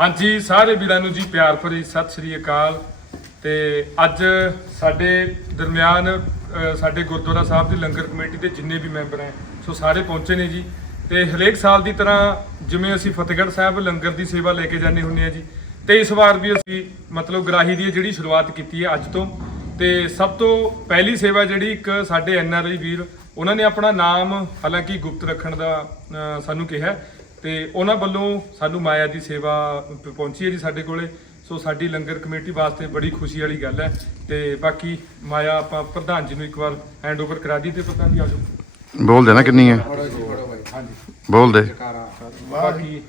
ਹਾਂਜੀ, ਸਾਰੇ ਵੀਰਾਂ ਨੂੰ ਜੀ ਪਿਆਰ ਭਰੀ ਸਤਿ ਸ੍ਰੀ ਅਕਾਲ। ਤੇ ਅੱਜ ਸਾਡੇ ਦਰਮਿਆਨ ਸਾਡੇ ਗੁਰਦੁਆਰਾ ਸਾਹਿਬ ਦੀ ਲੰਗਰ ਕਮੇਟੀ ਦੇ ਜਿੰਨੇ ਵੀ ਮੈਂਬਰ ਹੈ, ਸੋ ਸਾਰੇ ਪਹੁੰਚੇ ਨੇ ਜੀ। ਤੇ ਹਰੇਕ ਸਾਲ ਦੀ ਤਰ੍ਹਾਂ ਜਿਵੇਂ ਅਸੀਂ ਫਤਿਹਗੜ੍ਹ ਸਾਹਿਬ ਲੰਗਰ ਦੀ ਸੇਵਾ ਲੈ ਕੇ ਜਾਂਦੇ ਹੁੰਦੇ ਆ ਜੀ, ਤੇ ਇਸ ਵਾਰ ਵੀ ਅਸੀਂ ਮਤਲਬ ਗਰਾਹੀ ਦੀ ਜਿਹੜੀ ਸ਼ੁਰੂਆਤ ਕੀਤੀ ਹੈ ਅੱਜ ਤੋਂ। ਤੇ ਸਭ ਤੋਂ ਪਹਿਲੀ ਸੇਵਾ ਜਿਹੜੀ ਇੱਕ ਸਾਡੇ ਐਨ ਆਰ ਆਈ ਵੀਰ, ਉਹਨਾਂ ਨੇ ਆਪਣਾ ਨਾਮ ਹਾਲਾਂਕਿ ਗੁਪਤ ਰੱਖਣ ਦਾ ਸਾਨੂੰ ਕਿਹਾ ਤੇ ਉਹਨਾਂ ਵੱਲੋਂ ਸਾਨੂੰ ਮਾਇਆ ਦੀ ਸੇਵਾ ਪਹੁੰਚੀ ਹੈ ਜੀ ਸਾਡੇ ਕੋਲੇ। ਸੋ ਸਾਡੀ ਲੰਗਰ ਕਮੇਟੀ ਵਾਸਤੇ ਬੜੀ ਖੁਸ਼ੀ ਵਾਲੀ ਗੱਲ ਹੈ। ਤੇ ਬਾਕੀ ਮਾਇਆ ਆਪਾਂ ਪ੍ਰਧਾਨ ਜੀ ਨੂੰ ਇੱਕ ਵਾਰ ਹੈਂਡਓਵਰ ਕਰਾ ਦੀ ਤੇ ਪ੍ਰਧਾਨ ਜੀ ਆਜੋ ਬੋਲ ਦੇ ਨਾ ਕਿੰਨੀ ਹੈ? ਬੋਲ ਦੇ। ਬਾਕੀ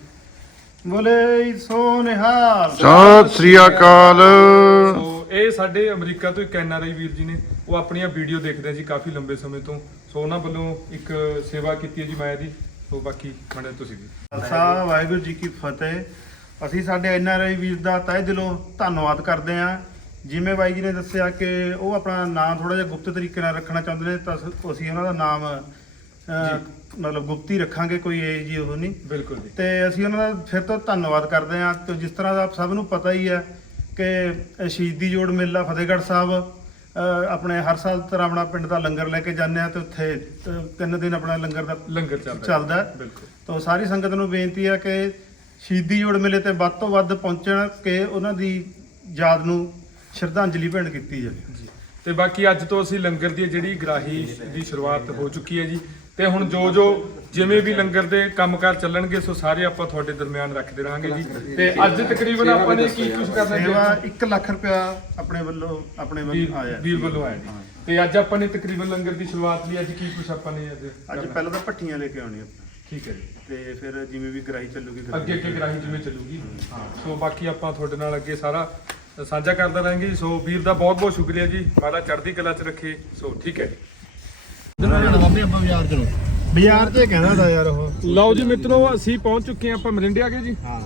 ਬੋਲੇ ਸੋ ਨਿਹਾਲ ਸਤਿ ਸ੍ਰੀ ਅਕਾਲ। ਸੋ ਇਹ ਸਾਡੇ ਅਮਰੀਕਾ ਤੋਂ ਇੱਕ ਐਨਆਰਆਈ ਵੀਰ ਜੀ ਨੇ ਉਹ ਆਪਣੀਆਂ ਵੀਡੀਓ ਦੇਖਦੇ ਆ ਜੀ ਕਾਫੀ ਲੰਬੇ ਸਮੇਂ ਤੋਂ। ਸੋ ਉਹਨਾਂ ਵੱਲੋਂ ਇੱਕ ਸੇਵਾ ਕੀਤੀ ਹੈ ਜੀ ਮਾਇਆ ਦੀ। ਸੋ ਬਾਕੀ ਮੜੇ ਤੁਸੀਂ ਵੀ। ਖਾਲਸਾ ਵਾਹਿਗੁਰੂ ਜੀ ਕੀ ਫਤਿਹ। ਅਸੀਂ ਸਾਡੇ ਐਨਆਰਆਈ ਵੀਰ ਦਾ ਤਹਿ ਦਿਲੋਂ ਧੰਨਵਾਦ ਕਰਦੇ ਹਾਂ। ਜਿਵੇਂ ਬਾਈ ਜੀ ਨੇ ਦੱਸਿਆ ਕਿ ਉਹ ਆਪਣਾ ਨਾਮ ਥੋੜਾ ਜਿਹਾ ਗੁਪਤ ਤਰੀਕੇ ਨਾਲ ਰੱਖਣਾ ਚਾਹੁੰਦੇ ਨੇ ਤਾਂ ਅਸ- ਅਸੀਂ ਉਹਨਾਂ ਦਾ ਨਾਮ ਅਹ, ਮਤਲਬ ਗੁਪਤੀ ਰੱਖਾਂਗੇ ਕੋਈ ਇਹ ਜੀ ਉਹ ਨਹੀਂ। ਬਿਲਕੁਲ ਜੀ। ਤੇ ਅਸੀਂ ਉਹਨਾਂ ਦਾ ਫਿਰ ਤੋਂ ਧੰਨਵਾਦ ਕਰਦੇ ਹਾਂ। ਤੇ ਜਿਸ ਤਰ੍ਹਾਂ ਦਾ ਆਪ ਸਭ ਨੂੰ ਪਤਾ ਹੀ ਹੈ ਕਿ ਸ਼ਹੀਦੀ ਜੋੜ ਮੇਲਾ ਫਤਿਹਗੜ੍ਹ ਸਾਹਿਬ ਆਪਣੇ ਹਰ ਸਾਲ ਤਰ੍ਹਾਂ ਆਪਣਾ ਪਿੰਡ ਦਾ ਲੰਗਰ ਲੈ ਕੇ ਜਾਂਦੇ ਆ ਤੇ ਉੱਥੇ ਤਿੰਨ ਦਿਨ ਆਪਣਾ ਲੰਗਰ ਦਾ ਲੰਗਰ ਚੱਲਦਾ। ਚੱਲਦਾ। ਬਿਲਕੁਲ ਤਾਂ ਸਾਰੀ ਸੰਗਤ ਨੂੰ ਬੇਨਤੀ ਹੈ ਕਿ ਸ਼ਹੀਦੀ ਜੋੜ ਮੇਲੇ ਤੇ ਵੱਧ ਤੋਂ ਵੱਧ ਪਹੁੰਚਣ ਕਿ ਉਹਨਾਂ ਦੀ ਯਾਦ ਨੂੰ ਸ਼ਰਧਾਂਜਲੀ ਭੇਂਟ ਕੀਤੀ ਜਾਵੇ ਜੀ ਤੇ ਬਾਕੀ ਅੱਜ ਤੋਂ ਅਸੀਂ ਲੰਗਰ ਦੀ ਜਿਹੜੀ ਗਰਾਹੀ ਦੀ ਸ਼ੁਰੂਆਤ ਹੋ ਚੁੱਕੀ ਹੈ ਜੀ ਤੇ ਹੁਣ ਜੋ ਜੋ ਜਿਵੇਂ ਵੀ ਲੰਗਰ ਦੇ ਕੰਮਕਾਰ ਚੱਲਣਗੇ ਸੋ ਸਾਰੇ ਆਪਾਂ ਤੁਹਾਡੇ ਦਰਮਿਆਨ ਰੱਖਦੇ ਰਹਾਂਗੇ ਜੀ। ਤੇ ਅੱਜ ਤਕਰੀਬਨ ਆਪਾਂ ਨੇ ਕੀ ਕੁਝ ਕਰਨਾ ਸੇਵਾ ਜੀ 1 ਲੱਖ ਰੁਪਇਆ ਆਪਣੇ ਵੱਲੋਂ ਆਪਣੇ ਵੱਲੋਂ ਆਇਆ। ਵੀਰ ਵੱਲੋਂ ਆਇਆ ਜੀ। ਤੇ ਅੱਜ ਆਪਾਂ ਨੇ ਤਕਰੀਬਨ ਲੰਗਰ ਦੀ ਸ਼ੁਰੂਆਤ ਲਈ ਅੱਜ ਕੀ ਕੁਝ ਆਪਾਂ ਨੇ ਅੱਜ ਅੱਜ ਕਰਨਾ? ਪਹਿਲਾਂ ਤਾਂ ਭੱਠੀਆਂ ਲੈ ਕੇ ਆਉਣੀਆਂ ਠੀਕ ਹੈ ਜੀ। ਤੇ ਫਿਰ ਜਿਵੇਂ ਵੀ ਗਰਾਈ ਚੱਲੂਗੀ। ਅੱਗੇ ਅੱਗੇ ਗਰਾਹੀ ਜਿਵੇਂ ਚੱਲੂਗੀ। ਹਾਂ। ਸੋ ਬਾਕੀ ਆਪਾਂ ਤੁਹਾਡੇ ਨਾਲ ਅੱਗੇ ਸਾਰਾ ਸਾਂਝਾ ਕਰਦਾ ਰਹਾਂਗੇ। ਸੋ ਵੀਰ ਦਾ ਬਹੁਤ ਬਹੁਤ ਸ਼ੁਕਰੀਆ ਜੀ। ਮਾਰਾ ਚੜ੍ਹਦੀ ਕਲਾ 'ਚ ਰੱਖੇ। ਸੋ ਠੀਕ ਹੈ ਜੀ। ਬਾਜ਼ਾਰ 'ਚ ਕਹਿੰਦਾ ਦਾ ਯਾਰ ਉਹ। ਲਓ ਜੀ ਮਿੱਤਰੋ ਅਸੀਂ ਪਹੁੰਚ ਚੁੱਕੇ ਹਾਂ ਆਪਾਂ ਮਰਿੰਡੇ ਆ ਗਏ ਜੀ। ਹਾਂ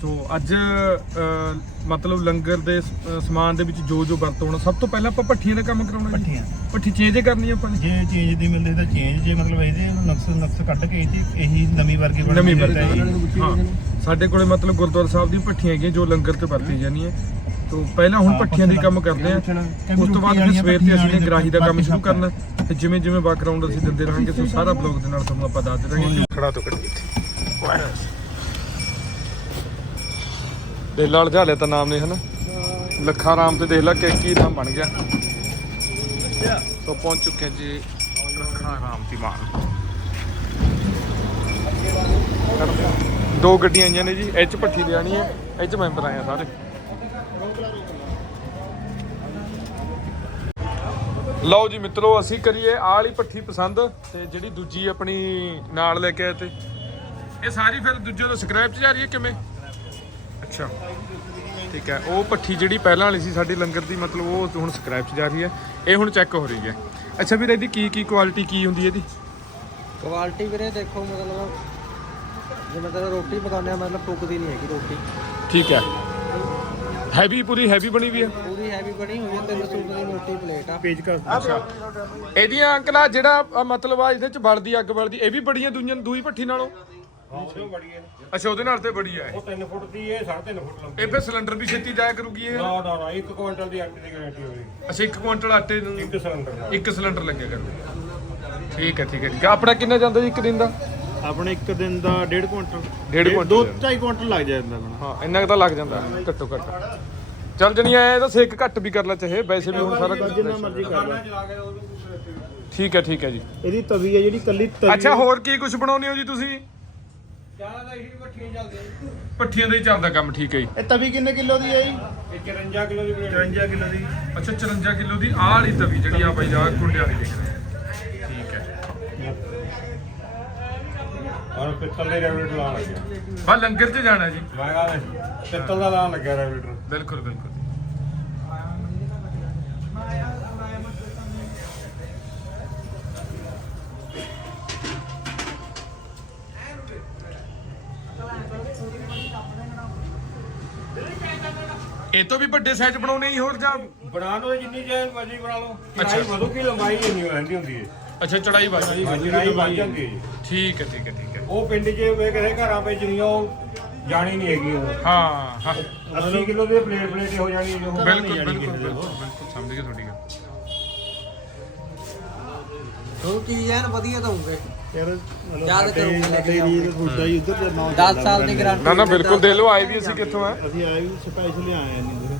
ਸੋ ਅੱਜ ਅ, ਮਤਲਬ ਲੰਗਰ ਦੇ ਸ- ਅ, ਸਮਾਨ ਦੇ ਵਿੱਚ ਜੋ ਜੋ ਵਰਤ ਹੋਣਾ ਸਭ ਤੋਂ ਪਹਿਲਾਂ ਆਪਾਂ ਭੱਠੀਆਂ ਦਾ ਕੰਮ ਕਰਾਉਣਾ ਜੀ। ਭੱਠੀਆਂ। ਭੱਠੀ ਚੇਂਜ ਕਰਨੀ ਆਪਾਂ ਨੇ ਜੇ ਚੇਂਜ ਦੀ ਮਿਲਦੀ ਤਾਂ ਚੇਂਜ ਜੇ ਮਤਲਬ ਇਹਦੇ ਨਕਸ ਨਕਸ ਕੱਢ ਕੇ ਇਹ 'ਚ ਇਹੀ ਨਵੀਂ ਵਰਗੀ ਨਵੀਂ। ਹਾਂ ਸਾਡੇ ਕੋਲੇ ਮਤਲਬ ਗੁਰਦੁਆਰਾ ਸਾਹਿਬ ਦੀ ਭੱਠੀਆਂ ਹੈਗੀਆਂ ਜੋ ਲੰਗਰ ਤੇ ਵਰਤੀ ਜਾਂਦੀਆਂ। ਤੋਂ ਪਹਿਲਾਂ ਹੁਣ ਹਾਂ, ਭੱਠੀਆਂ ਦੀ ਕੰਮ ਕਰਦੇ ਆ ਉਸ ਤੋਂ ਬਾਅਦ ਫਿਰ ਸਵੇਰ ਤੇ ਅਸੀਂ ਨੇ ਗਰਾਹੀ ਦਾ ਕੰਮ ਸ਼ੁਰੂ ਕਰਨਾ ਤੇ ਜਿਵੇਂ ਜਿਵੇਂ ਬੈਕਗ੍ਰਾਉਂਡ ਅਸੀਂ ਦਿੰਦੇ ਰਹਾਂਗੇ ਸੋ ਸਾਰਾ ਬਲੌਗ ਦੇ ਨਾਲ ਤੁਹਾਨੂੰ ਆਪਾਂ ਦੱਸਦੇ ਰਹਾਂਗੇ ਖੜਾ ਤੋਂ ਕੱਢੀ ਦੇ ਲਾਲ ਝਾਲੇ ਤਾਂ ਨਾਮ ਨੇ ਹਨਾ? ਲੱਖਾ ਰਾਮ ਤੇ ਦੇਖ ਲੈ ਕਿ ਕੀ ਨਾਮ ਬਣ ਗਿਆ। ਸੋ ਪਹੁੰਚ ਚੁੱਕੇ ਹਾਂ ਜੀ ਲੱਖਾ ਰਾਮ ਦੀ ਮਾਨ। ਦੋ ਗੱਡੀਆਂ ਆਈਆਂ ਨੇ ਜੀ ਐਚ ਭੱਠੀ ਦੇ ਆਣੀ ਹੈ ਐਚ ਮੈਂਬਰ ਆਏ ਆ ਸਾਰੇ। ਲਓ ਜੀ ਮਿੱਤਰੋ ਅਸੀਂ ਕਰੀਏ ਆਹ ਵਾਲੀ ਭੱਠੀ ਪਸੰਦ ਤੇ ਜਿਹੜੀ ਦੂਜੀ ਆਪਣੀ ਨਾਲ ਲੈ ਕੇ ਆਏ ਤੇ। ਇਹ ਸਾਰੀ ਫਿਰ ਦੂਜੇ ਤੋਂ ਸਕ੍ਰੈਪ 'ਚ ਜਾ ਰਹੀ ਹੈ ਕਿਵੇਂ? ਅੱਛਾ। ਠੀਕ ਹੈ ਉਹ ਭੱਠੀ ਜਿਹੜੀ ਪਹਿਲਾਂ ਵਾਲੀ ਸੀ ਸਾਡੀ ਲੰਗਰ ਦੀ ਮਤਲਬ ਉਹ ਹੁਣ ਸਕ੍ਰੈਪ 'ਚ ਜਾ ਰਹੀ ਹੈ। ਇਹ ਹੁਣ ਚੈੱਕ ਹੋ ਰਹੀ ਹੈ। ਅੱਛਾ ਵੀਰ ਇਹਦੀ ਕੀ ਕੀ ਕੁਆਲਿਟੀ ਕੀ ਹੁੰਦੀ ਹੈ ਇਹਦੀ? ਕੁਆਲਿਟੀ ਵੀਰੇ ਦੇਖੋ ਮਤਲਬ ਜੇ ਮਤਲਬ ਰੋਟੀ ਪਕਾਉਂਦੇ ਆ ਮਤਲਬ ਪੁੱਕਦੀ ਨਹੀਂ ਹੈਗੀ ਰੋਟੀ। ਠੀਕ ਹੈ। ਹੈਵੀ ਪੂਰੀ ਹੈਵੀ ਬਣੀ ਵੀ ਹੈ? ਪੂਰੀ ਹੈਵੀ ਬਣੀ ਹੋਈ ਹੈ ਤਿੰਨ ਸੂਟ ਦੀ ਮੋਟੀ ਪਲੇਟ ਆ। ਪੇਜ ਕਰ ਅੱਛਾ। ਇਹਦੀਆਂ ਅੰਕਲ ਆ ਜਿਹੜਾ ਮਤਲਬ ਆ ਇਹਦੇ ਚ ਬਲਦੀ ਅੱਗ ਬਲਦੀ ਇਹ ਵੀ ਬੜੀਆਂ ਦੂਈਆਂ ਦੂਈ ਭੱਠੀ ਨਾਲੋਂ? ਅੱਛਾ ਉਹਦੇ ਨਾਲ ਤੇ ਬੜੀ ਆ ਇਹ। 3 ਫੁੱਟ ਦੀ ਇਹ 3.5 ਫੁੱਟ ਲੰਬੀ ਇਹ ਫਿਰ ਸਿਲੰਡਰ ਵੀ ਛੇਤੀ ਜਾਇਆ ਕਰੂਗੀ ਇਹ? ਨਾ ਨਾ ਨਾ 1 ਕੁਇੰਟਲ ਦੀ ਆਟੇ ਦੀ ਗਾਰੰਟੀ ਹੋਵੇ ਅੱਛਾ 1 ਕੁਇੰਟਲ ਆਟੇ ਨੂੰ? ਇੱਕ ਸਿਲੰਡਰ ਨਾਲ। ਇੱਕ ਸਿਲੰਡਰ ਲੱਗਿਆ ਕਰੂਗਾ ਠੀਕ ਹੈ ਠੀਕ ਹੈ ਠੀਕ ਹੈ। ਆਪਣਾ ਕਿੰਨਾ ਜਾਂਦਾ ਜੀ ਇੱਕ ਦਿਨ ਦਾ? ਆਪਣੇ ਇੱਕ ਦਿਨ ਦਾ 1.5 ਕੁਇੰਟਲ। ਡੇਢ ਕੁਇੰਟਲ। ਦੋ 2.5 ਕੁਇੰਟਲ ਲੱਗ ਜਾਂਦਾ ਆਪਣਾ। ਹਾਂ ਇੰਨਾ ਕੁ ਤਾਂ ਲੱਗ ਜਾਂਦਾ ਘੱਟੋ ਘੱਟ। ਚੱਲ ਜਣੀ ਐ ਤਾਂ ਸੇਕ ਘੱਟ ਵੀ ਕਰ ਲੈ ਚਾਹੇ ਵੈਸੇ ਵੀ ਹੁਣ ਸਾਰਾ ਕੁਝ ਜਿੰਨਾ ਮਰਜ਼ੀ ਕਰ ਲੈ। ਚਲਾ ਕੇ ਉਹ ਠੀਕ ਹੈ ਠੀਕ ਹੈ ਜੀ। ਇਹਦੀ ਤਵੀ ਹੈ ਜਿਹੜੀ ਕੱਲੀ ਤਵੀ। ਅੱਛਾ ਹੋਰ ਕੀ ਕੁਝ ਬਣਾਉਂਦੇ ਹੋ ਜੀ ਤੁਸੀਂ? ਇਹੀ ਪੱਠੀਆਂ ਦਾ ਹੀ ਚੱਲਦਾ ਕੰਮ ਠੀਕ ਹੈ ਜੀ। ਇਹ ਤਵੀ ਕਿੰਨੇ ਕਿਲੋ ਦੀ ਹੈ ਜੀ? ਇਹ 54 ਕਿਲੋ ਦੀ ਪਲੇਟ 53 ਕਿਲੋ ਦੀ। ਅੱਛਾ 54 ਕਿਲੋ ਦੀ ਆਹ ਵਾਲੀ ਤਵੀ ਜਿਹੜੀ ਆ ਬਾਈ ਆ ਕੁੰਡੇ ਵਾਲੀ ਦੇਖ। ਰਹੇ ਹਾਂ। ਠੀਕ ਹੈ ਔਰ ਪਿੱਤਲ ਦੇ ਰੈਗੂਲੇਟਰ ਲਾਉਣ ਲੱਗਿਆ ਬਾ ਲੰਗਰ 'ਚ ਜਾਣਾ ਜੀ। ਮੈਂ ਕਹਾਂ ਪਿੱਤਲ ਦਾ ਲਾਉਣ ਲੱਗਿਆ ਰੈਗੂਲੇਟਰ ਬਿਲਕੁਲ ਬਿਲਕੁਲ। ਇਹ ਤੋਂ ਵੀ ਵੱਡੇ ਸਾਈਜ਼ ਬਣਾਉਣੇ ਹੀ ਹੋਰ ਜਾਂ ਬਣਾ ਲਓ ਜਿੰਨੀ ਚਾਹੇ ਮਰਜ਼ੀ ਬਣਾ ਲਓ। ਚੜਾਈ ਵਧੂ ਕੀ ਲੰਬਾਈ ਇੰਨੀ ਜਾਂਦੀ ਹੁੰਦੀ ਹੈ? ਅੱਛਾ ਚੜਾਈ ਵਾਜੀ ਚੜਾਈ ਵੱਧ ਜਾਂਦੀ ਹੈ ਜੀ। ਠੀਕ ਹੈ ਠੀਕ ਹੈ ਠੀਕ ਹੈ। ਉਹ ਪਿੰਡ 'ਚ ਵੇ ਕਿਸੇ ਘਰਾਂ ਵਿੱਚ ਨਹੀਂ ਉਹ ਜਾਣੀ ਨਹੀਂ ਹੈਗੀ ਉਹ। ਹਾਂ ਹਾਂ। 80 ਕਿਲੋ ਦੀ ਪਲੇਟ ਪਲੇਟ ਹੋ ਜਾਣੀ ਉਹ ਬਿਲਕੁਲ ਬਿਲਕੁਲ ਬਿਲਕੁਲ ਬਿਲਕੁਲ ਸਮਝ ਗਏ ਤੁਹਾਡੀ ਗੱਲ। ਤੁਹਾਨੂੰ ਚੀਜ਼ ਐਨ ਵਧੀਆ ਦਊਂਗੇ ਯਾਰ ਯਾਦ ਕਰੂੰਗਾ ਲੈ ਕੇ ਰੀਤ ਤੁਹਾਡਾ ਹੀ ਉਧਰ ਤੇ ਨਾਮ 10 ਸਾਲ ਦੀ ਗਾਰੰਟੀ ਨਾ ਨਾ ਬਿਲਕੁਲ ਦੇ ਲਓ ਆਏ ਵੀ ਅਸੀਂ ਕਿੱਥੋਂ ਆ। ਅਸੀਂ ਆਏ ਵੀ ਸਪੈਸ਼ਲ ਆਏ ਨਹੀਂ ਵੀਰੇ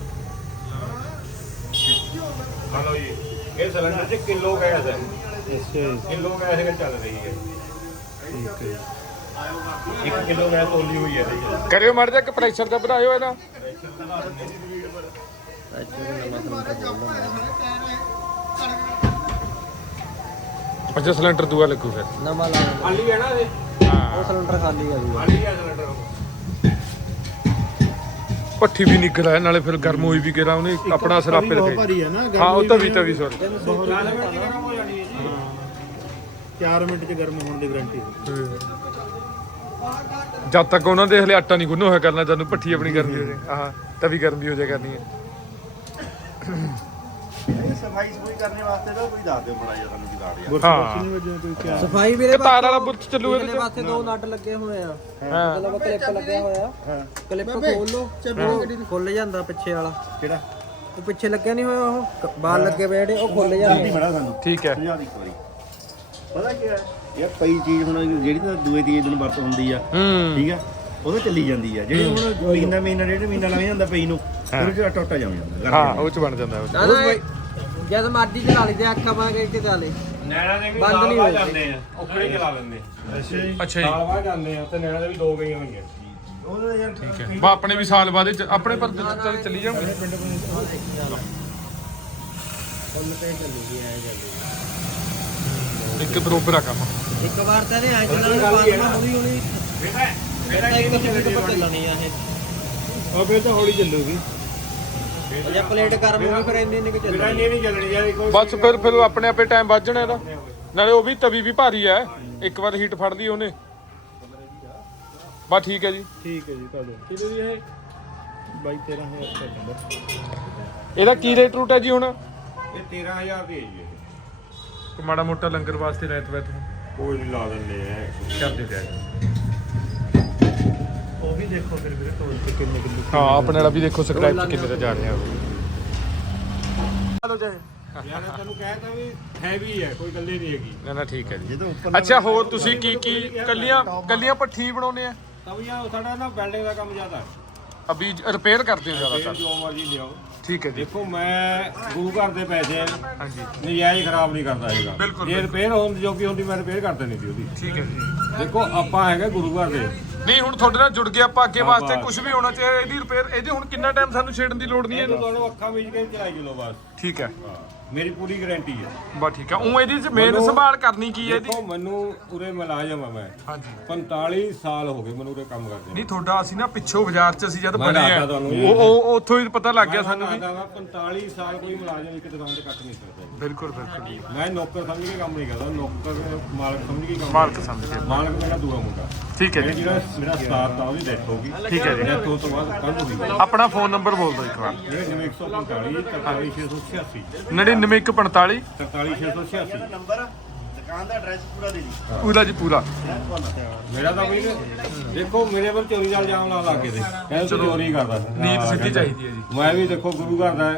ਹਲੋ ਜੀ ਇਹ ਸਿਲੰਡਰ 'ਚ ਕਿਲੋ ਗੈਸ ਹੈ। ਅੱਛਾ ਜੀ, ਕਿਲੋ ਗੈਸ ਇਹ ਚੱਲ ਰਹੀ ਹੈ। ਠੀਕ ਹੈ 1 ਕਿਲੋ ਗੈਸ ਤੋਲੀ ਹੋਈ ਹੈ ਇਹਦੇ 'ਚ ਕਰਿਓ ਮੜ ਜਾ ਕਿ ਪ੍ਰੈਸ਼ਰ ਦਾ ਵਧਾਇਓ ਇਹਦਾ। ਅੱਛਾ ਸਿਲੰਡਰ ਦੂਆ ਲੱਗੂ ਫਿਰ। ਨਵਾਂ ਲਾ। ਖਾਲੀ ਹੈ ਨਾ ਇਹ? ਹਾਂ। ਉਹ ਸਿਲੰਡਰ ਖਾਲੀ ਆ ਜੀ ਖਾਲੀ ਹੈ ਸਿਲੰਡਰ ਪੱਠੀ ਵੀ ਨਿਕਲ ਆਇਆ ਨਾਲੇ ਫਿਰ ਗਰਮ ਹੋਈ ਵੀ ਗੇਰਾ ਉਹਨੇ ਆਪਣਾ ਅਸਰ ਆਪੇ ਬਹੁਤ ਰਖੇ। ਭਾਰੀ ਹੈ ਨਾ ਹਾਂ ਉਹ ਤਾਂ ਵੀ ਗਰਮੀ ਤਵੀ ਸੌਰੀ 4 ਮਿੰਟ 'ਚ ਗਰਮ ਹੋ ਜਾਣੀ ਹੈ ਜੀ। 4 ਮਿੰਟ ਚ ਗਰਮ ਹੋਣ ਦੀ ਗਾਰੰਟੀ ਜਦ ਤੱਕ ਉਹਨਾਂ ਦੇ ਹਲੇ ਆਟਾ ਨਹੀਂ ਗੁੰਨੋ ਹੋਇਆ ਕਰਨਾ ਜਦੋਂ ਭੱਠੀ ਆਪਣੀ ਗਰਮ ਹੋ ਜਾਏ ਆਹ ਤਵੀ ਗਰਮ ਵੀ ਹੋ ਜਾਏ ਕਰਨੀ ਹੈ। ਸਫ਼ਾਈ ਸਫ਼ਾਈ ਕਰਨੇ ਵਾਸਤੇ ਤਾਂ ਕੋਈ ਦੱਸ ਦਿਓ ਬੜਾ ਜਿਹਾ ਸਾਨੂੰ ਜਗਾੜ ਯਾਰ ਹਾਂ। ਸਫ਼ਾਈ ਵੀਰੇ ਇਹ ਤਾਰ ਵਾਲਾ ਬੁੱਤ ਚੱਲੂ ਇਹਦੇ ਇਹਦੇ ਚ। ਪਾਸੇ ਦੋ ਨਟ ਲੱਗੇ ਹੋਏ ਆ। ਹਾਂ। ਮਤਲਬ ਕਲਿੱਪ ਲੱਗਿਆ ਹੋਇਆ ਕਲਿੱਪ ਖੋਲ ਲੋ ਚੱਲੋ ਖੁੱਲ ਜਾਂਦਾ ਪਿੱਛੇ ਵਾਲਾ। ਕਿਹੜਾ? ਉਹ ਪਿੱਛੇ ਲੱਗਿਆ ਨਹੀਂ ਹੋਇਆ ਉਹ। ਕ- ਬਾਲ ਲੱਗੇ ਪਏ ਜਿਹੜੇ ਉਹ ਖੁੱਲ ਜਾਂਦੇ। ਬੜਾ ਸਾਨੂੰ। ਠੀਕ ਹੈ। ਸਮਝਾ ਦੀ ਇੱਕ ਵਾਰੀ। ਪਤਾ ਕੀ ਹੈ? ਯਾਰ ਪਈ ਚੀਜ਼ ਹੁਣ ਜਿਹੜੀ ਤਾਂ ਦੂਏ ਤੀਏ ਦਿਨ ਵਰਤ ਹੁੰਦੀ ਆ ਹੂੰ। ਠੀਕ ਆ? ਉਹ ਤਾਂ ਚੱਲੀ ਜਾਂਦੀ ਆ। ਜਿਹੜੀ ਹੁਣ ਮਹੀਨਾ ਮਹੀਨਾ ਡੇਢ ਮਹੀਨਾ ਲੱਗ ਜਾਂਦਾ ਪਈ ਨੂੰ ਫਿਰ ਜਿਹੜਾ ਟੁੱਟਾ ਜਮ ਜਾਂਦਾ ਹਾਂ ਉਹ ਚ ਬਣ ਜਾਂਦਾ। ਉਹ 'ਚ। ਇਹ ਜਦ ਮਰਜ਼ੀ ਚਲਾ ਲਈ ਤੇ ਅੱਖਾਂ ਮਾਰ ਕੇ ਕਿ ਚਾਲੇ ਨੈਣਾ ਦੇ ਵੀ ਬੰਦ ਸਾਲ ਨਹੀਂ ਬਾਅਦ ਹੋਏ। ਜਾਂਦੇ ਆ ਉਖੜੇ ਚਲਾ ਲੈਂਦੇ ਅੱਛਾ ਜੀ। ਅੱਛਾ ਜੀ। ਸਾਲ ਬਾਅਦ ਜਾਂਦੇ ਆ ਤੇ ਨੈਣਾ ਦੇ ਵੀ ਦੋ ਗਈਆਂ ਹੋਈਆਂ। ਉਹਦਾ ਯਾਰ ਠੀਕ ਹੈ। ਬਾ ਆਪਣੇ ਵੀ ਸਾਲ ਬਾਅਦ ਇਹ 'ਚ- ਆਪਣੇ ਪਰ ਚੱਲ ਚੱਲੀ ਜਾਵਾਂਗੇ ਫੁੱਲ ਤੇ ਚੱਲੂਗੀ ਐ ਚੱਲੂਗੀ ਇੱਕ ਬਰੋਬਰ ਆ ਕੰਮ। ਇੱਕ ਵਾਰ ਤਾਂ ਇਹਨੇ ਐ ਚੱਲਣਾ ਬਾਅਦ ਮੈਂ ਹੌਲੀ ਹੌਲੀ। ਬੇਟਾ ਇੱਕ ਸਪੀਡ ਪਰ ਚੱਲਣੀ ਆ ਇਹ। ਉਹ ਫਿਰ ਤਾਂ ਹੌਲੀ ਚੱਲੂਗੀ। ਜੇ ਪਲੇਟ ਗਰਮ ਹੋਈ ਫਿਰ ਇੰਨੀ ਇੰਨੀ ਕਿ ਚੱਲਣੀ। ਇਹ ਨਹੀਂ ਚੱਲਣੀ ਯਾਰ ਕੋਈ ਬਸ ਫਿਰ ਫਿਰ ਆਪਣੇ ਆਪੇ ਟਾਈਮ ਵੱਜਣਾ ਇਹਦਾ। ਨਾਲੇ ਉਹ ਵੀ ਤਵੀ ਵੀ ਭਾਰੀ ਹੈ ਇੱਕ ਵਾਰ ਹੀਟ ਫੜ ਲਈ ਉਹਨੇ। ਬਸ ਠੀਕ ਹੈ ਜੀ। ਠੀਕ ਹੈ ਜੀ ਕਾ ਦੋ ਕਿਲੋ ਦੀ ਇਹ 22 13000 ਰੁਪਏ ਕਹਿੰਦਾ। ਇਹਦਾ ਕੀ ਰੇਟ ਰੂਟ ਹੈ ਜੀ ਹੁਣ? ਇਹ 13000 ਦੀ ਹੈ ਜੀ ਕੋਈ ਮਾੜਾ ਮੋਟਾ ਲੰਗਰ ਵਾਸਤੇ ਰਹਿਤ ਵੈਤ ਕੋਈ ਨਹੀਂ ਲਾ ਦਿੰਦੇ ਆ। ਕਰ ਦੇ ਦਿਆ ਜੀ। ਉਹ ਵੀ ਦੇਖੋ ਫਿਰ ਵੀਰੇ ਢੋਲ ਤੇ ਕਿੰਨੇ ਕਿਲੋ ਹਾਂ ਆਪਣੇ ਵਾਲਾ ਵੀ ਦੇਖੋ ਸਬਸਕ੍ਰਾਈਬ ਕਿੰਨੇ ਦਾ ਜਾ ਰਿਹਾ ਯਾਰ ਇਹ ਤੈਨੂੰ ਕਹਿਤਾ ਵੀ ਹੈਵੀ ਹੈ ਕੋਈ ਗੱਲੇ ਨਹੀਂ ਹੈਗੀ। ਨਾ ਨਾ ਠੀਕ ਹੈ ਜੀ। ਜਦੋਂ ਉੱਪਰ ਅੱਛਾ ਹੋਰ ਤੁਸੀਂ ਕੀ ਕੀ ਕੱਲੀਆਂ ਕੱਲੀਆਂ ਪੱਠੀ ਬਣਾਉਨੇ ਆ? ਤਵੀਆਂ ਸਾਡਾ ਨਾ ਵੈਲਡਿੰਗ ਦਾ ਕੰਮ ਜ਼ਿਆਦਾ। ਹੈ ਅਭੀ ਰਿਪੇਅਰ ਕਰਦੇ ਹੋ ਜ਼ਿਆਦਾਤਰ? ਜੋ ਮਰਜ਼ੀ ਲਿਆਓ। ਠੀਕ ਹੈ ਜੀ। ਦੇਖੋ ਮੈਂ ਗੁਰੂ ਘਰ ਦੇ ਪੈਸੇ ਹਾਂਜੀ। ਨਜਾਇਜ਼ ਖਰਾਬ ਨਹੀਂ ਕਰਦਾ ਹੈਗਾ। ਬਿਲਕੁਲ, ਜੇ ਰਿਪੇਅਰ ਹੋਣ ਦੀ ਜੋਗੀ ਹੁੰਦੀ ਮੈਂ ਰਿਪੇਅਰ ਕਰ ਦੇਣੀ ਸੀ ਉਹਦੀ। ਠੀਕ ਹੈ ਜੀ। ਦੇਖੋ ਆਪਾਂ ਹੈਗੇ ਗੁਰੂ ਘਰ ਦੇ। ਨਹੀਂ ਹੁਣ ਤੁਹਾਡੇ ਨਾਲ ਜੁੜ ਗਿਆ ਆਪਾਂ ਅੱਗੇ ਵਾਸਤੇ। ਕੁਝ ਵੀ ਹੋਣਾ ਚਾਹੀਦਾ ਇਹਦੀ ਰਿਪੇਅਰ ਇਹਦੀ ਹੁਣ ਕਿੰਨਾ ਟਾਈਮ ਸਾਨੂੰ ਛੇੜਨ ਦੀ ਲੋੜ ਨਹੀਂ ਹੈ? ਇਹਨੂੰ ਤੁਹਾਨੂੰ ਅੱਖਾਂ ਵਿੱਚ ਕੇ ਚਲਾਈ ਚਲੋ ਬਸ। ਠੀਕ ਹੈ। ਮੇਰੀ ਪੂਰੀ ਗਾਰੰਟੀ ਹੈ। ਬਸ ਠੀਕ ਹੈ। ਉਹ ਇਹਦੀ ਮੇਨ ਮੈਨੂੰ- ਸੰਭਾਲ ਕਰਨੀ ਕੀ ਹੈ ਇਹਦੀ? ਦੇਖੋ ਮੈਨੂੰ ਉਰੇ ਮੁਲਾਜ਼ਮ ਆ ਮੈਂ। ਹਾਂਜੀ। 45 ਸਾਲ ਹੋ ਗਏ ਮੈਨੂੰ ਉਰੇ ਕੰਮ ਕਰਦੇ ਨਹੀਂ ਤੁਹਾਡਾ ਅਸੀਂ ਨਾ ਪਿੱਛੋਂ ਬਾਜ਼ਾਰ 'ਚ ਅਸੀਂ ਜਦ ਬਣੇ ਆ। ਉਹ ਉਹ ਉੱਥੋਂ ਹੀ ਪਤਾ ਲੱਗ ਗਿਆ ਸਾਨੂੰ ਵੀ। 45 ਸਾਲ ਕੋਈ ਮੁਲਾਜ਼ਮ ਇੱਕ ਦੁਕਾਨ ਤੇ ਕੱਟ ਨਹੀਂ ਸਕਦਾ। ਬਿਲਕੁਲ ਬਿਲਕੁਲ। ਮੈਂ ਨੌਕਰ ਸਮਝ ਕੇ ਕੰਮ ਨਹੀਂ ਕਰਦਾ ਨੌਕਰ ਮਾਲਕ ਸਮਝ ਕੇ ਕੰਮ ਮਾਲਕ ਸਮਝ ਕੇ। ਮਾਲਕ ਮੇਰਾ ਦੂਆ ਮੁੰਡਾ। ਠੀਕ ਹੈ ਜੀ। ਜਿਹੜਾ ਮੇਰਾ ਸਟਾਫ ਆ ਉਹਦੀ ਡੈਥ ਹੋ ਗਈ ਠੀਕ ਹੈ ਜੀ। ਡੈਥ ਹੋਣ ਤੋਂ ਬਾਅਦ ਕੱਲ ਹੋਈ ਆਪਣਾ ਫੋਨ ਨੰਬਰ ਬੋਲ ਦਿਓ ਇੱਕ ਵਾਰ। ਇਹ 9145 43686 99145 43686 ਨੰਬਰ ਦੁਕਾਨ ਦਾ ਐਡਰੈਸ ਪੂਰਾ ਦੇ ਦੀ ਪੂਰਾ ਜੀ ਪੂਰਾ। ਮੇਰਾ ਤਾਂ ਵੀ ਦੇਖੋ ਮੇਰੇ ਪਰ ਚੋਰੀ ਦਾ ਇਲਜ਼ਾਮ ਲਾ ਲਾ ਕੇ ਦੇ। ਕਹਿੰਦੇ ਤੂੰ ਚੋਰੀ ਕਰਦਾ। ਨੀਤ ਸਿੱਧੀ। ਚਾਹੀਦੀ ਹੈ ਜੀ। ਮੈਂ ਵੀ ਦੇਖੋ ਗੁਰੂ ਘਰ ਦਾ ਹੈ।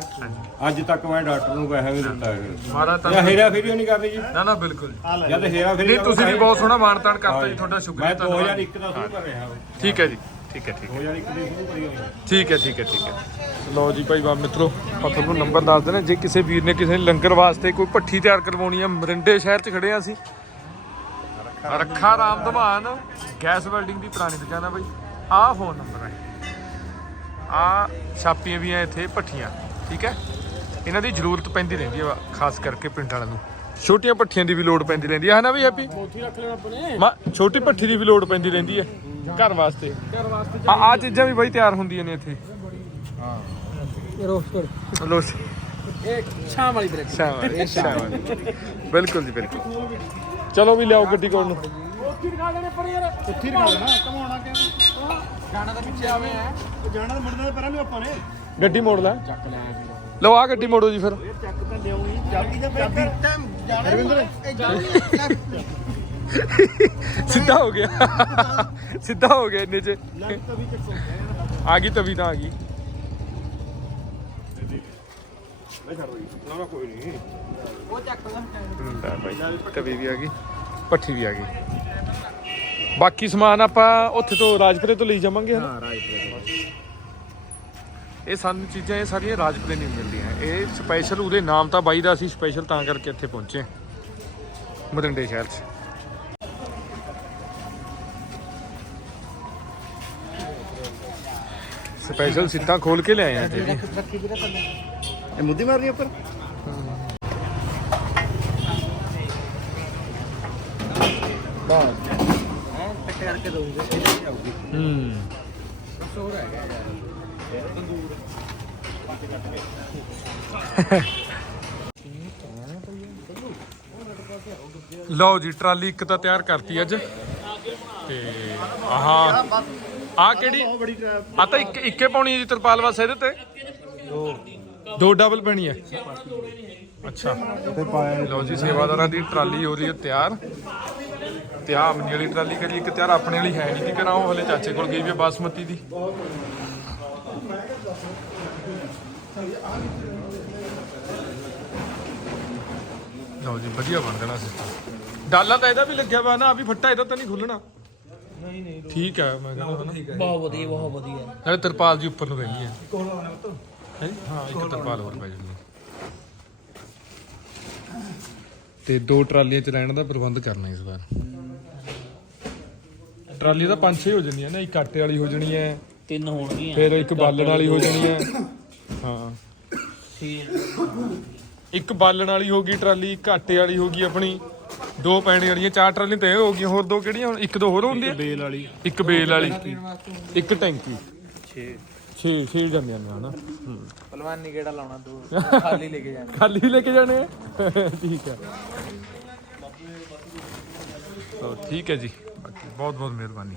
ਅੱਜ ਤੱਕ ਮੈਂ ਡਾਕਟਰ ਨੂੰ ਪੈਸਾ ਵੀ ਦਿੱਤਾ ਹੈ ਮਾਰਾ ਤਾਂ ਇਹ ਹੇਰਾ ਫੇਰੀ ਨਹੀਂ ਕਰਨੀ ਜੀ? ਨਾ ਨਾ ਬਿਲਕੁਲ ਜਦ ਹੇਰਾ ਫੇਰੀ ਨਹੀਂ ਤੁਸੀਂ ਵੀ ਬਹੁਤ ਸੋਹਣਾ ਮਾਨਤਾਨ ਕਰਤਾ ਹਾਂ ਜੀ ਤੁਹਾਡਾ ਮੈਂ ਸ਼ੁਕਰੀਆ ਧੰਨਵਾਦ। 2001 ਦਾ ਸ਼ੁਰੂ ਕਰ ਰਿਹਾ ਠੀਕ ਹੈ ਜੀ ਠੀਕ ਹੈ ਠੀਕ ਹੈ। 2001 ਦੇ ਸ਼ੁਰੂ ਕਰੀ ਹੋਈ ਹੈ। ਠੀਕ ਹੈ ਠੀਕ ਹੈ ਠੀਕ ਹੈ। ਲਓ ਜੀ ਭਾਈ ਬਾ ਮਿੱਤਰੋ ਆਪਾਂ ਤੁਹਾਨੂੰ ਨੰਬਰ ਦੱਸ ਦੇਣਾ ਜੇ ਕਿਸੇ ਵੀਰ ਨੇ ਕਿਸੇ ਨੇ ਲੰਗਰ ਵਾਸਤੇ ਕੋਈ ਭੱਠੀ ਤਿਆਰ ਕਰਵਾਉਣੀ ਹੈ ਮਰਿੰਡੇ ਸ਼ਹਿਰ 'ਚ ਖੜੇ ਆ ਅਸੀਂ। ਰੱਖਾ ਰਾਮ ਧਮਾਨ ਗੈਸ ਵੈਲਡਿੰਗ ਦੀ ਪੁਰਾਣੀ ਦੁਕਾਨ ਆ ਬਾਈ। ਆਹ ਫੋਨ ਨੰਬਰ ਹੈ ਆ ਛਾਪੀਆਂ ਵੀ ਆ ਇੱਥੇ ਭੱਠੀਆਂ ਠੀਕ ਹੈ? ਇਹਨਾਂ ਦੀ ਜ਼ਰੂਰਤ ਪੈਂਦੀ ਰਹਿੰਦੀ ਹੈ ਖਾਸ ਕਰਕੇ ਪਿੰਡ ਵਾਲਿਆਂ ਨੂੰ। ਛੋਟੀਆਂ ਭੱਠੀਆਂ ਦੀ ਵੀ ਲੋੜ ਪੈਂਦੀ ਰਹਿੰਦੀ ਹੈ ਹਨਾ ਵੀ ਹੈਪੀ? ਮਾ ਛੋਟੀ ਭੱਠੀ ਦੀ ਵੀ ਲੋੜ ਪੈਂਦੀ ਰਹਿੰਦੀ ਹੈ ਘਰ ਵਾਸਤੇ। ਘਰ ਵਾਸਤੇ ਆ ਆ ਚੀਜ਼ਾਂ ਵੀ ਬਾਈ ਤਿਆਰ ਹੁੰਦੀਆਂ ਨੇ ਇੱਥੇ। ਰੋਸਟਰ ਲੋ ਇਹ ਸ਼ਾਮ ਵਾਲੀ ਬ੍ਰੇਕ। ਸ਼ਾਬਾਸ਼ ਸ਼ਾਬਾਸ਼ ਬਿਲਕੁਲ ਜੀ ਬਿਲਕੁਲ। ਚਲੋ ਵੀ ਲਿਆਓ ਗੱਡੀ ਕੋਲ ਨੂੰ। ਉੱਥੇ ਹੀ ਰਖਾ ਦੇਣਾ ਕਮਾਉਣਾ ਕਿਉਂ ਜਾਣਾ ਤਾਂ ਪਿੱਛੇ ਆਵੇਂ ਆ। ਜਾਣਾ ਤਾਂ ਮੁੜਨਾ ਤਾਂ ਪਰਾਂ ਨੂੰ ਆਪਾਂ ਨੇ। ਗੱਡੀ ਮੋੜ ਲੈ। ਲਓ ਆ ਗੱਡੀ ਮੋੜੋ ਜੀ ਫਿਰ। ਚੱਕ ਤਾਂ ਲਿਆਉਣੀ ਚਾਬੀ ਦਾ ਚਾਬੀ ਜਾਣਾ ਇਹ ਸਿੱਧਾ ਹੋ ਗਿਆ। ਸਿੱਧਾ ਹੋ ਗਿਆ ਇੰਨੇ ਚ। ਆ ਗਈ ਤਵੀ ਤਾਂ ਆ ਗਈ। ਤਵੀ ਵੀ ਆ ਗਈ ਪੱਠੀ ਵੀ ਆ ਗਈ। ਬਾਕੀ ਸਮਾਨ ਆਪਾਂ ਉੱਥੇ ਤੋਂ ਰਾਜਪੁਰੇ ਤੋਂ ਲਈ ਜਾਵਾਂਗੇ ਹਾਂ ਰਾਜਪੁਰੇ। ਇਹ ਸਾਨੂੰ ਚੀਜ਼ਾਂ ਇਹ ਸਾਰੀਆਂ ਰਾਜਪੁਰੇ ਨਹੀਂ ਮਿਲਦੀਆਂ। ਇਹ ਸਪੈਸ਼ਲ ਉਹਦੇ ਨਾਮ ਤਾਂ ਬਾਈ ਦਾ ਅਸੀਂ ਸਪੈਸ਼ਲ ਤਾਂ ਕਰਕੇ ਇੱਥੇ ਪਹੁੰਚੇ ਮਦੰਡੇ ਸ਼ਹਿਰ 'ਚ। ਸਪੈਸ਼ਲ ਸਿੱਧਾ ਖੋਲ ਕੇ ਲਿਆਏ ਆ ਜੀ ਇਹ ਮੁੱਦੀ ਮਾਰਨੀ ਉੱਪਰ? ਕੱਟ ਕਰਕੇ ਦਊਂਗੇ ਫਿਰ ਆਊਗੀ ਹੂੰ। ਲਓ ਜੀ, ਟਰਾਲੀ ਇੱਕ ਤਾਂ ਤਿਆਰ ਕਰਤੀ ਅੱਜ। ਤੇ ਆਹ ਆ ਕਿਹੜੀ? ਬੜੀ ਆ ਤਾਂ ਇੱਕ ਇੱਕੇ ਪਾਉਣੀ ਹੈ ਜੀ ਤਰਪਾਲ ਵਾਸਤੇ ਇਹਦੇ ਤੇ? ਦੋ ਡਬਲ ਪੈਣੀ ਹੈ। ਅੱਛਾ। ਲਓ ਜੀ, ਸੇਵਾਦਾਰਾਂ ਦੀ ਟਰਾਲੀ ਹੋ ਰਹੀ ਹੈ ਤਿਆਰ। ਤੇ ਆਹ ਅਮਨੀ ਵਾਲੀ ਟਰਾਲੀ ਕਰੀ ਇੱਕ ਤਿਆਰ ਆਪਣੇ ਵਾਲੀ ਹੈ ਨਹੀਂ। ਕਿ ਕਰਾਂ ਉਹ ਹਲੇ ਚਾਚੇ ਕੋਲ ਗਈ ਵੀ ਬਾਸਮਤੀ ਦੀ। ਲਓ ਜੀ ਵਧੀਆ ਬਣ ਜਾਣਾ ਸਿਸਟਮ ਡਾਲਾ ਤਾਂ ਇਹਦਾ ਵੀ ਲੱਗਿਆ ਵਾ ਨਾ ਆ ਵੀ ਫੱਟਾ ਇਹਦਾ ਤਾਂ ਨਹੀਂ ਖੁੱਲਣਾ। ਨਹੀਂ ਨਹੀਂ ਠੀਕ ਹੈ ਮੈਂ ਕਹਿੰਦਾ ਹਨਾ। ਬਹੁਤ ਵਧੀਆ ਬਹੁਤ ਵਧੀਆ। ਨਾਲੇ ਤਰਪਾਲ ਜੀ ਉੱਪਰ ਨੂੰ ਰਹਿਣੀ ਹੈ। ਹੈਂ? ਹਾਂ ਇੱਕ ਤਰਪਾਲ ਹੋਰ ਪੈ ਜਾਂਦੀ ਹੈ। ਤੇ ਦੋ ਟਰਾਲੀਆਂ ਚ ਰਹਿਣ ਦਾ ਪ੍ਰਬੰਧ ਕਰਨਾ ਇਸ ਵਾਰ। ਟਰਾਲੀ ਤਾਂ ਪੰਜ ਛੇ ਹੋ ਜਾਂਦੀਆਂ ਨੇ ਇੱਕ ਆਟੇ ਵਾਲੀ ਹੋ ਜਾਣੀ ਹੈ ਤਿੰਨ ਹੋਣਗੀਆਂ। ਫਿਰ ਇੱਕ ਬਾਲਣ ਵਾਲੀ ਹੋ ਜਾਣੀ ਹੈ। ਹਾਂ ਇੱਕ ਬਾਲਣ ਵਾਲੀ ਹੋ ਗਈ ਟਰਾਲੀ ਆਟੇ ਵਾਲੀ ਹੋ ਗਈ ਆਪਣੀ। ਦੋ ਪੈਣੇ ਵਾਲੀਆਂ ਚਾਰ ਟਰਾਲੀਆਂ ਤੇ ਹੋ ਗਈਆਂ ਹੋਰ ਦੋ ਕਿਹੜੀਆਂ ਹੁਣ? ਇੱਕ ਦੋ ਹੋਰ ਹੁੰਦੀਆਂ ਬੇਲ ਵਾਲੀ। ਇੱਕ ਬੇਲ ਵਾਲੀ। ਇੱਕ ਟੈਂਕੀ। 6 6 6 ਜਾਂਦੀਆਂ ਨੇ ਹਨਾ? ਪਹਿਲਵਾਨੀ ਕਿਹੜਾ ਲਾਉਣਾ? ਤੂੰ ਖਾਲੀ ਲੈ ਕੇ ਜਾਣਾ। ਖਾਲੀ ਲੈ ਕੇ ਜਾਣੇ ਆ? ਠੀਕ ਹੈ ਸੋ ਠੀਕ ਹੈ ਜੀ। ਬਾਕੀ ਬਹੁਤ ਬਹੁਤ ਮਿਹਰਬਾਨੀ।